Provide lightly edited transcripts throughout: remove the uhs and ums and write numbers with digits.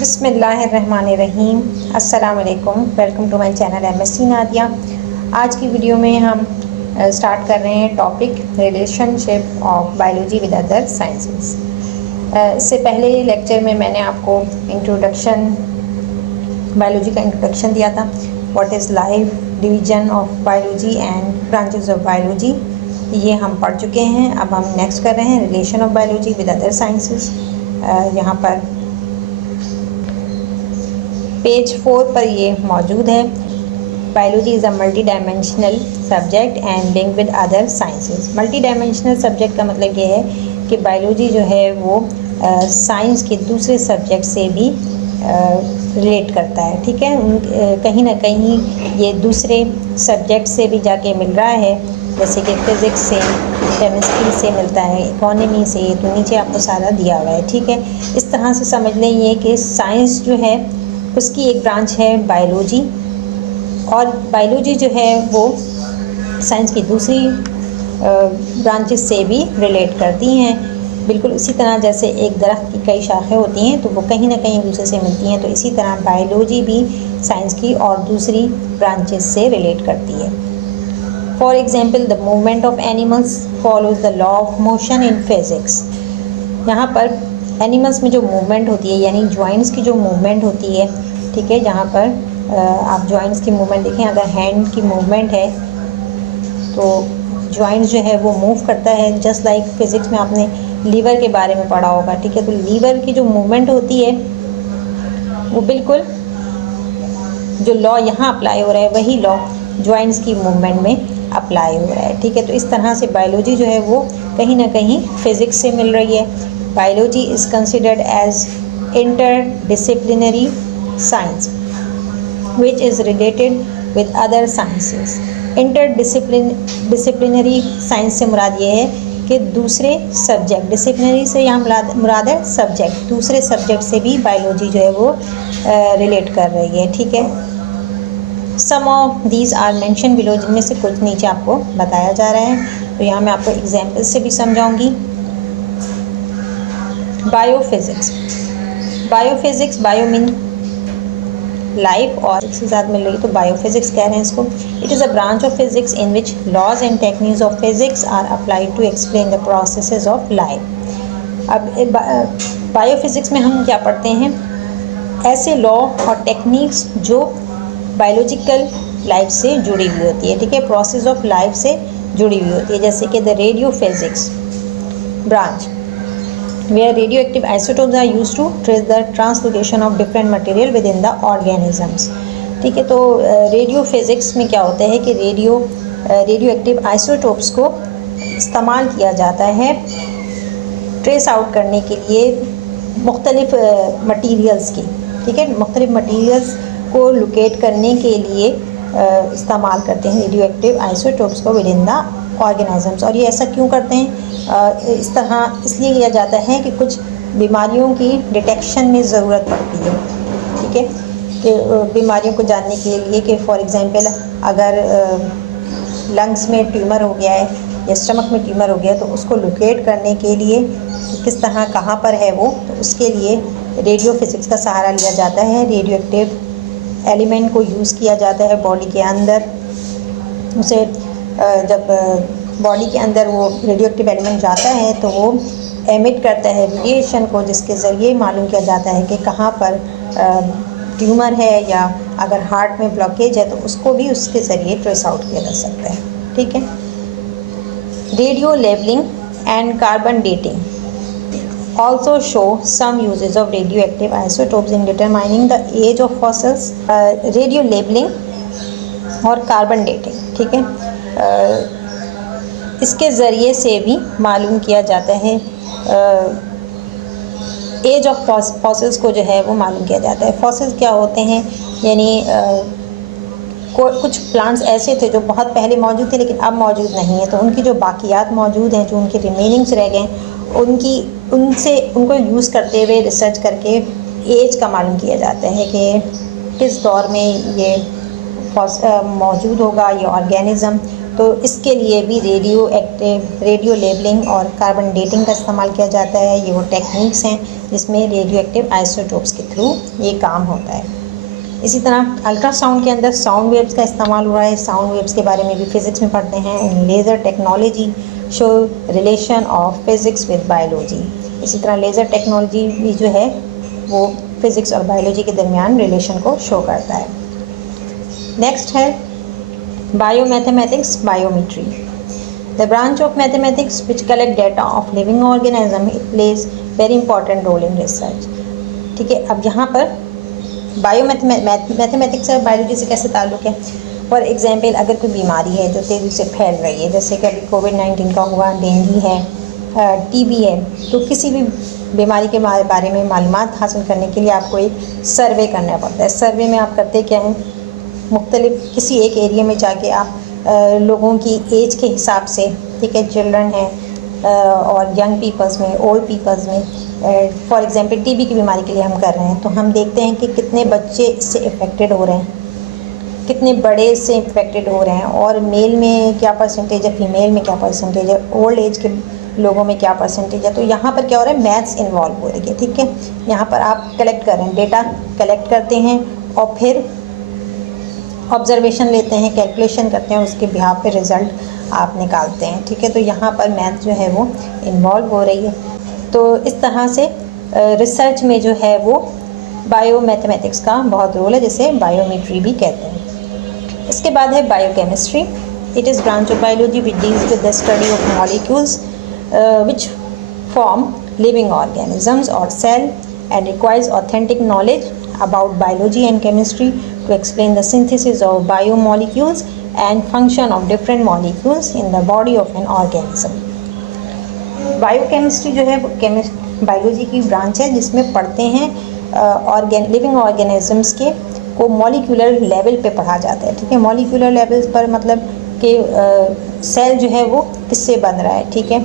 बिस्मिल्लाहिर्रहमानिर्रहीम। अस्सलाम वालेकुम। Welcome to my channel MSc Nadia. आज की वीडियो में हम स्टार्ट कर रहे हैं topic relationship of biology with other sciences. इससे पहले लेक्चर में मैंने आपको बायोलॉजी का इंट्रोडक्शन दिया था। What is life, division of biology and branches of biology, ये हम पढ़ चुके हैं। अब हम नेक्स्ट कर रहे हैं relation of biology with other sciences. यहाँ पर पेज 4 पर ये मौजूद है। Biology is a multi dimensional subject and link with other sciences. Multi dimensional subject का मतलब ये है कि बायोलॉजी जो है वो साइंस के दूसरे सब्जेक्ट से भी रिलेट करता है। ठीक है, कहीं ना कहीं ये दूसरे सब्जेक्ट से भी जाके मिल रहा है, जैसे कि फ़िज़िक्स से, केमिस्ट्री से मिलता है, इकोनॉमी से, तो नीचे आपको सारा दिया हुआ है। ठीक है, इस तरह से समझ लें ये कि साइंस जो है उसकी एक ब्रांच है बायोलॉजी, और बायोलॉजी जो है वो साइंस की दूसरी ब्रांचेस से भी रिलेट करती हैं। बिल्कुल इसी तरह जैसे एक दरख्त की कई शाखें होती हैं तो वो कहीं ना कहीं दूसरे से मिलती हैं, तो इसी तरह बायोलॉजी भी साइंस की और दूसरी ब्रांचेस से रिलेट करती है। For example, the movement of animals follows the law of motion in physics. यहाँ पर एनिमल्स में जो मूवमेंट होती है, यानी जॉइंट्स की जो मूवमेंट होती है, ठीक है, जहाँ पर आप जॉइंट्स की मूवमेंट देखें, अगर हैंड की मूवमेंट है तो जॉइंट्स जो है वो मूव करता है। जस्ट लाइक फिज़िक्स में आपने लीवर के बारे में पढ़ा होगा। ठीक है, तो लीवर की जो मूवमेंट होती है वो बिल्कुल जो लॉ यहाँ अप्लाई हो रहा है वही लॉ जॉइंट्स की मूवमेंट में अप्लाई हो रहा है। ठीक है, तो इस तरह से बायोलॉजी जो है वो कहीं ना कहीं फ़िज़िक्स से मिल रही है। Biology is considered as interdisciplinary science which is related with other sciences. Interdisciplinary science से मुराद ये है कि दूसरे सब्जेक्ट, डिसिप्लिनरी से यहाँ मुराद है सब्जेक्ट, दूसरे सब्जेक्ट से भी बायोलॉजी जो है वो रिलेट कर रही है। ठीक है, some of these are mention below, जिनमें से कुछ नीचे आपको बताया जा रहा है। तो यहाँ मैं आपको एग्जाम्पल से भी समझाऊंगी। Biophysics, biophysics, bio mean life और इसके साथ मिल रही है तो बायोफिज़िक्स कह रहे हैं इसको। It is a branch of physics in which laws and techniques of physics are applied to explain the processes of life. अब बायोफिज़िक्स में हम क्या पढ़ते हैं? ऐसे लॉ और टेक्निक्स जो बायोलॉजिकल लाइफ से जुड़ी हुई होती है। ठीक है, प्रोसेस ऑफ लाइफ से जुड़ी हुई होती है, जैसे कि the radio physics branch where radioactive isotopes are used to trace the translocation of different material within the organisms। ठीक है, तो रेडियो फिज़िक्स में क्या होता है कि रेडियो एक्टिव आइसोटोप्स को इस्तेमाल किया जाता है ट्रेस आउट करने के लिए मुख्तलिफ मटीरियल्स की। ठीक है, मुख्तलिफ मटीरियल्स को लोकेट करने के लिए इस्तेमाल करते हैं रेडियो एक्टिव आइसोटोप्स को विद इन द ऑर्गेनिजम्स। और ये ऐसा क्यों करते हैं? इस तरह इसलिए किया जाता है कि कुछ बीमारियों की डिटेक्शन में ज़रूरत पड़ती है। ठीक है, कि बीमारियों को जानने के लिए कि फॉर एग्ज़ाम्पल अगर लंग्स में ट्यूमर हो गया है या स्टमक में ट्यूमर हो गया है तो उसको लोकेट करने के लिए किस तरह कहाँ पर है वो, तो उसके लिए रेडियो फिज़िक्स का सहारा लिया जाता है। रेडियो एक्टिव एलिमेंट को यूज़ किया जाता है बॉडी के अंदर। उसे जब बॉडी के अंदर वो रेडियो एक्टिव एलिमेंट जाता है तो वो एमिट करता है रेडिएशन को, जिसके ज़रिए मालूम किया जाता है कि कहाँ पर ट्यूमर है, या अगर हार्ट में ब्लॉकेज है तो उसको भी उसके ज़रिए ट्रेस आउट किया जा सकता है। ठीक है, radio labelling and carbon dating also show some uses of radioactive isotopes in determining the age of fossils। Radio labelling और कार्बन डेटिंग, ठीक है, इसके ज़रिए से भी मालूम किया जाता है एज ऑफ फॉसिल्स को जो है वो मालूम किया जाता है। फॉसिल्स क्या होते हैं? यानी कुछ प्लांट्स ऐसे थे जो बहुत पहले मौजूद थे लेकिन अब मौजूद नहीं है, तो उनकी जो बाकियात मौजूद हैं, जो उनके रिमेनिंग्स रह गए, उनको यूज़ करते हुए रिसर्च करके एज का मालूम किया जाता है कि किस दौर में ये मौजूद होगा ये ऑर्गेनिज़म। तो इसके लिए भी रेडियो लेबलिंग और कार्बन डेटिंग का इस्तेमाल किया जाता है। ये वो टेक्निक्स हैं जिसमें रेडियो एक्टिव आइसोटोप्स के थ्रू ये काम होता है। इसी तरह अल्ट्रासाउंड के अंदर साउंड वेव्स का इस्तेमाल हो रहा है। साउंड वेव्स के बारे में भी फिज़िक्स में पढ़ते हैं। Laser technology show relation of physics with biology. इसी तरह लेज़र टेक्नोलॉजी भी जो है वो फिज़िक्स और बायोलॉजी के दरमियान रिलेशन को शो करता है। नेक्स्ट है biomathematics, biometry. The branch of mathematics which collect data of living organism, it plays very important role in research. ठीक है, अब यहाँ पर मैथमेटिक्स और बायोलॉजी से कैसे ताल्लुक़ है। फॉर एग्जांपल, अगर कोई बीमारी है जो तेज़ी से फैल रही है, जैसे कि अभी कोविड-19 का हुआ, डेंगू है, टीबी है, तो किसी भी बीमारी के बारे में मालूमात हासिल करने के लिए आपको एक सर्वे करना पड़ता है। सर्वे में आप करते क्या हैं, मुख्तलिफ किसी एक एरिया में जाके आप लोगों की एज के हिसाब से, ठीक है, चिल्ड्रन हैं और यंग पीपल्स में, ओल्ड पीपल्स में, फॉर एग्जांपल टीबी की बीमारी के लिए हम कर रहे हैं, तो हम देखते हैं कि कितने बच्चे इससे इफ़ेक्टेड हो रहे हैं, कितने बड़े इससे इफ़ेक्टेड हो रहे हैं, और मेल में क्या परसेंटेज है, फीमेल में क्या परसेंटेज है, ओल्ड एज के लोगों में क्या परसेंटेज है। तो यहाँ पर क्या हो रहा है, मैथ्स इन्वॉल्व हो रही है। ठीक है, यहाँ पर आप कलेक्ट कर रहे हैं, डेटा कलेक्ट करते हैं और फिर ऑब्जर्वेशन लेते हैं, कैलकुलेशन करते हैं, उसके बिहाफ पे रिज़ल्ट आप निकालते हैं। ठीक है, तो यहाँ पर मैथ जो है वो इन्वॉल्व हो रही है। तो इस तरह से रिसर्च में जो है वो बायोमैथमेटिक्स का बहुत रोल है, जिसे बायोमेट्री भी कहते हैं। इसके बाद है biochemistry. It is branch of biology which deals with the study of molecules which form living organisms और cell and requires authentic knowledge about biology and chemistry to explain the synthesis of biomolecules and function of different molecules in the body of an organism. Biochemistry जो है biology की branch है जिसमें पढ़ते हैं living organisms के को molecular level पे पढ़ा जाता है। ठीक है, मॉलिक्यूलर लेवल्स पर मतलब कि सेल जो है वो किससे बन रहा है। ठीक है,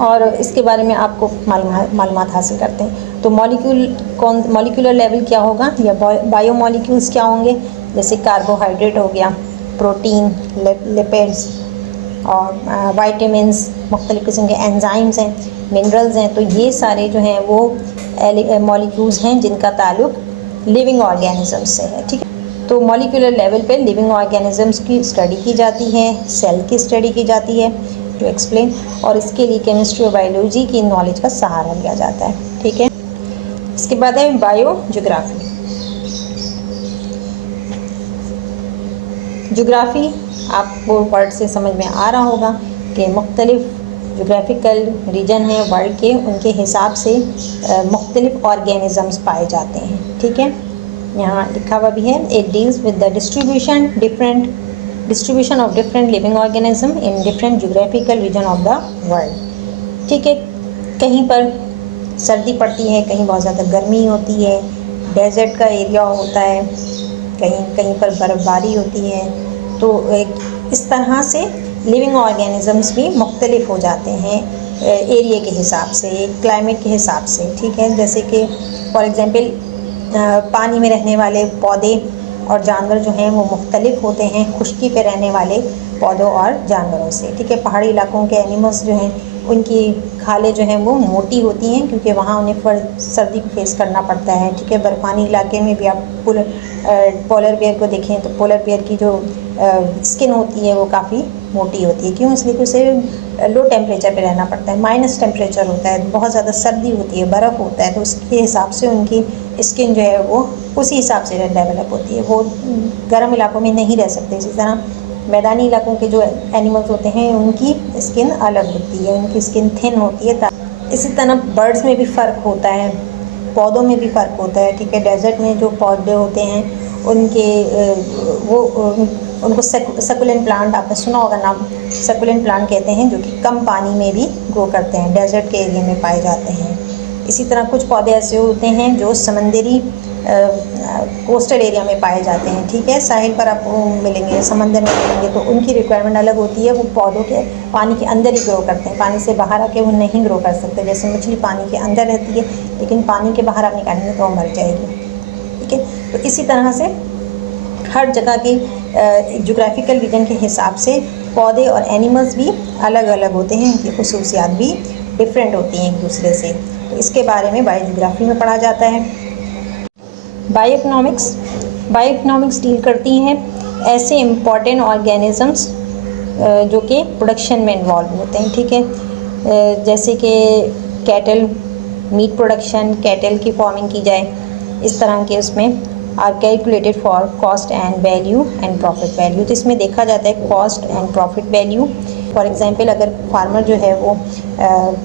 और इसके बारे में आपको मालूमात हासिल करते हैं। तो मॉलिक्यूलर लेवल क्या होगा, या बायोमॉलिक्यूल्स क्या होंगे, जैसे कार्बोहाइड्रेट हो गया, प्रोटीन, लिपिड्स और वाइटामिन्स, मुख्तलिफ़ किस्म के एंजाइम्स हैं, मिनरल्स हैं। तो ये सारे जो हैं वो मॉलिक्यूल्स हैं जिनका ताल्लुक लिविंग ऑर्गेनिजम्स से है। ठीक है, तो मॉलिक्यूलर लेवल पे लिविंग ऑर्गेनिजम्स की स्टडी की जाती है, सेल की स्टडी की जाती है टू एक्सप्लेन, और इसके लिए केमिस्ट्री और बायोलॉजी की नॉलेज का सहारा लिया जाता है। ठीक है, इसके बाद है बायोजियोग्राफी। जियोग्राफी आपको वर्ड से समझ में आ रहा होगा कि मुख्तलिफ जोग्राफिकल रीजन हैं वर्ल्ड के, उनके हिसाब से मुख्तलिफ ऑर्गेनिजम्स पाए जाते हैं। ठीक है, यहाँ लिखा हुआ भी है, it deals with the distribution of different living organism in different geographical region of the world. ठीक है, कहीं पर सर्दी पड़ती है, कहीं बहुत ज़्यादा गर्मी होती है, डेजर्ट का एरिया होता है, कहीं कहीं पर बर्फ़बारी होती है। तो इस तरह से लिविंग ऑर्गेनिजम्स भी मुख्तलिफ हो जाते हैं एरिया के हिसाब से, क्लाइमेट के हिसाब से। ठीक है, जैसे कि फॉर एग्ज़ाम्पल पानी में रहने वाले पौधे और जानवर जो हैं वो मुख्तलिफ होते हैं खुश्की पे रहने वाले पौधों और जानवरों से। ठीक है, पहाड़ी इलाकों के एनिमल्स जो हैं उनकी खालें जो हैं वो मोटी होती हैं क्योंकि वहाँ उन्हें सर्दी को फेस करना पड़ता है। ठीक है, बर्फ़ानी इलाके में भी आप पोलर बेयर को देखें तो पोलर बेयर की जो स्किन होती है वो काफ़ी मोटी होती है। क्यों? इसलिए कि उसे लो टेम्परेचर पे रहना पड़ता है, माइनस टेम्परेचर होता है, बहुत ज़्यादा सर्दी होती है, बर्फ़ होता है, तो उसके हिसाब से उनकी स्किन जो है वो उसी हिसाब से डेवलप होती है। वो गर्म इलाकों में नहीं रह सकते। इसी तरह मैदानी इलाकों के जो एनिमल्स होते हैं उनकी स्किन अलग होती है, उनकी स्किन थिन होती है। इसी तरह बर्ड्स में भी फ़र्क होता है, पौधों में भी फ़र्क होता है। ठीक है, डेजर्ट में जो पौधे होते हैं उनके उनको सकुलेंट प्लांट, आपने सुना होगा नाम, सकुलेंट प्लांट कहते हैं, जो कि कम पानी में भी ग्रो करते हैं, डेजर्ट के एरिया में पाए जाते हैं। इसी तरह कुछ पौधे ऐसे होते हैं जो समंदरी कोस्टल एरिया में पाए जाते हैं। ठीक है, साहिल पर आपको मिलेंगे, समंदर में मिलेंगे, तो उनकी रिक्वायरमेंट अलग होती है। वो पौधों के पानी के अंदर ही ग्रो करते हैं, पानी से बाहर आके वो नहीं ग्रो कर सकते। जैसे मछली पानी के अंदर रहती है लेकिन पानी के बाहर आप निकालेंगे तो वो मर जाएगी। ठीक है, तो इसी तरह से हर जगह के जोग्राफिकल रीजन के हिसाब से पौधे और एनिमल्स भी अलग अलग होते हैं, इनकी खसूसियात भी डिफरेंट होती हैं एक दूसरे से। तो इसके बारे में बायोजियोग्राफी में पढ़ा जाता है। बायोइकोनॉमिक्स डील करती हैं ऐसे इम्पॉर्टेंट ऑर्गेनिजम्स जो कि प्रोडक्शन में इन्वॉल्व होते हैं, ठीक है। जैसे कि कैटल, मीट प्रोडक्शन, कैटल की फार्मिंग की जाए, इस तरह के उसमें are calculated for cost and value and profit value. तो इसमें देखा जाता है cost and profit value. For example, अगर फार्मर जो है वो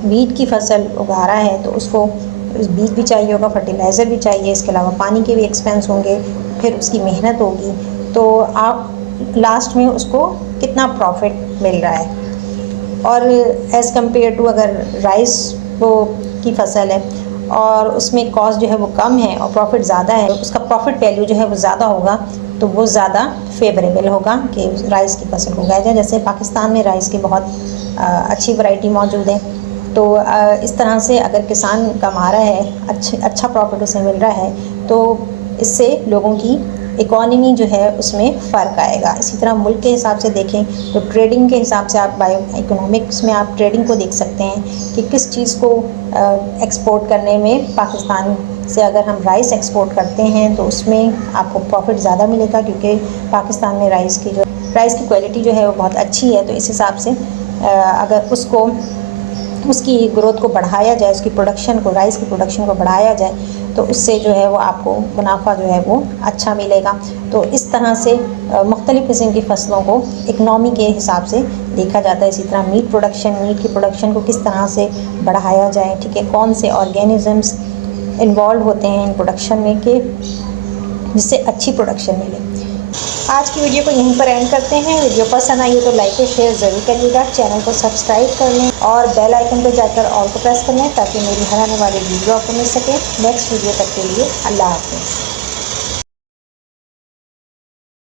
वीट की फसल उगा रहा है तो उसको बीज भी चाहिए होगा, फर्टिलाइज़र भी चाहिए, इसके अलावा पानी के भी एक्सपेंस होंगे, फिर उसकी मेहनत होगी, तो आप लास्ट में उसको कितना प्रॉफिट मिल रहा है। और एज़ कम्पेयर टू अगर राइस की फसल है और उसमें कॉस्ट जो है वो कम है और प्रॉफिट ज़्यादा है, उसका प्रॉफिट वैल्यू जो है वो ज़्यादा होगा, तो वो ज़्यादा फेवरेबल होगा कि राइस की फसल को उगाया जाए। जैसे पाकिस्तान में राइस की बहुत अच्छी वैरायटी मौजूद है। तो इस तरह से अगर किसान कमा रहा है, अच्छा प्रॉफिट उसे मिल रहा है, तो इससे लोगों की इकॉनमी जो है उसमें फ़र्क आएगा। इसी तरह मुल्क के हिसाब से देखें तो ट्रेडिंग के हिसाब से आप बायो इकोनॉमिक्स में आप ट्रेडिंग को देख सकते हैं कि किस चीज़ को एक्सपोर्ट करने में, पाकिस्तान से अगर हम राइस एक्सपोर्ट करते हैं तो उसमें आपको प्रॉफिट ज़्यादा मिलेगा, क्योंकि पाकिस्तान में राइस की क्वालिटी जो है वो बहुत अच्छी है। तो इस हिसाब से अगर उसकी ग्रोथ को बढ़ाया जाए, उसकी प्रोडक्शन को, राइस की प्रोडक्शन को बढ़ाया जाए, तो उससे जो है वो आपको मुनाफा जो है वो अच्छा मिलेगा। तो इस तरह से मुख्तलिफ़ किस्म की फ़सलों को इकनॉमी के हिसाब से देखा जाता है। इसी तरह मीट की प्रोडक्शन को किस तरह से बढ़ाया जाए, ठीक है, कौन से ऑर्गेनिजम्स इन्वॉल्व होते हैं इन प्रोडक्शन में कि जिससे अच्छी प्रोडक्शन मिले। आज की वीडियो को यहीं पर एंड करते हैं। वीडियो पसंद आई है तो लाइक और शेयर ज़रूर करिएगा, चैनल को सब्सक्राइब कर लें और बेल आइकन पर जाकर ऑल को प्रेस कर लें ताकि मेरी हर आने वाली वीडियो आपको मिल सके। नेक्स्ट वीडियो तक के लिए अल्लाह हाफ़िज़।